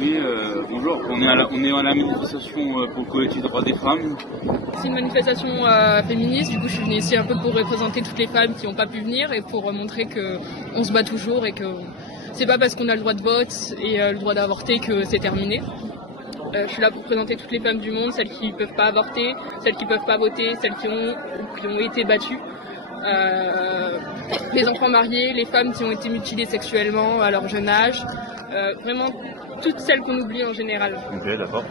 Oui, bonjour. On est à la manifestation pour le collectif des droits des femmes. C'est une manifestation féministe, du coup je suis venue ici un peu pour représenter toutes les femmes qui n'ont pas pu venir et pour montrer qu'on se bat toujours et que c'est pas parce qu'on a le droit de vote et le droit d'avorter que c'est terminé. Je suis là pour présenter toutes les femmes du monde, celles qui ne peuvent pas avorter, celles qui ne peuvent pas voter, celles qui ont été battues. Les enfants mariés, les femmes qui ont été mutilées sexuellement à leur jeune âge, vraiment toutes celles qu'on oublie en général. Ok, d'accord.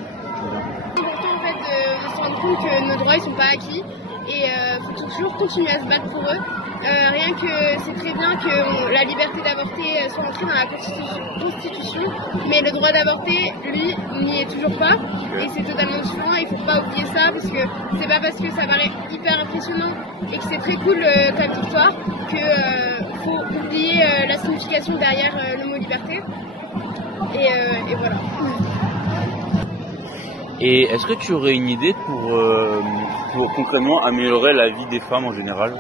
C'est important en fait de se rendre compte que nos droits ils sont pas acquis et faut toujours continuer à se battre pour eux. Rien que c'est très bien que la liberté d'avorter soit entrée dans la Constitution, mais le droit d'avorter, lui, n'y est toujours pas. Et c'est totalement différent, il faut pas oublier ça, parce que c'est pas parce que ça paraît hyper impressionnant et que c'est très cool comme victoire que faut oublier la signification derrière le mot liberté. Et voilà. Et est-ce que tu aurais une idée pour concrètement améliorer la vie des femmes en général?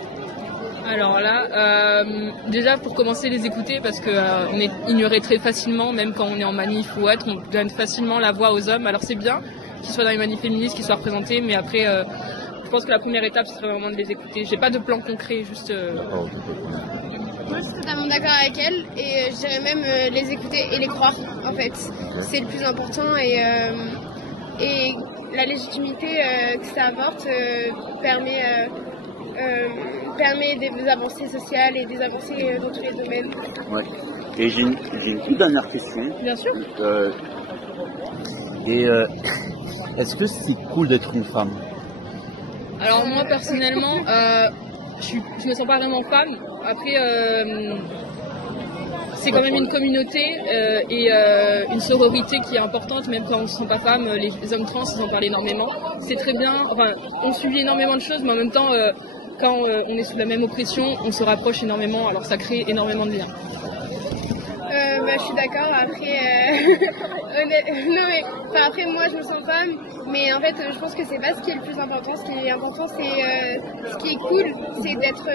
Alors là, déjà pour commencer les écouter parce qu'on est ignoré très facilement, même quand on est en manif ou autre, on donne facilement la voix aux hommes. Alors c'est bien qu'ils soient dans les manifs féministes, qu'ils soient représentés, mais après je pense que la première étape ce serait vraiment de les écouter. J'ai pas de plan concret, juste... Moi je suis totalement d'accord avec elle et je dirais même les écouter et les croire en fait. C'est le plus important et la légitimité que ça apporte permet des avancées sociales et des avancées dans tous les domaines. Ouais. Et j'ai une toute dernière question. Bien sûr. Est-ce que c'est cool d'être une femme? Alors moi personnellement, je me sens pas vraiment femme. Après, c'est quand même une communauté et une sororité qui est importante, même quand on ne se sent pas femme. Les hommes trans, ils en parlent énormément. C'est très bien. Enfin, on subit énormément de choses, mais en même temps, quand on est sous la même oppression, on se rapproche énormément. Alors ça crée énormément de liens. Je suis d'accord. Après, après moi je me sens femme, mais en fait je pense que c'est pas ce qui est le plus important. Ce qui est important, c'est ce qui est cool, c'est d'être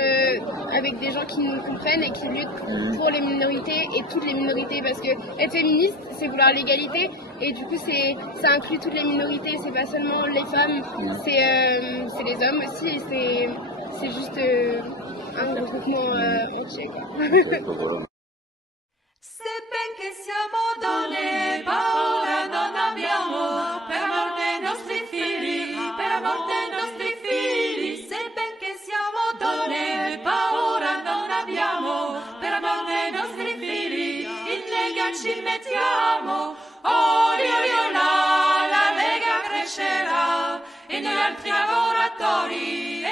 avec des gens qui nous comprennent et qui luttent pour les minorités et toutes les minorités, parce que être féministe, c'est vouloir l'égalité et du coup ça inclut toutes les minorités. C'est pas seulement les femmes, c'est les hommes aussi. Et c'est juste un regroupement entier, quoi. Se benché siamo donne, paura non abbiamo, per amor dei nostri figli, per amor dei nostri figli. Se benché siamo donne, paura non abbiamo, per amor dei nostri figli, in Lega ci mettiamo. La Lega crescerà, e noi altri lavoratori,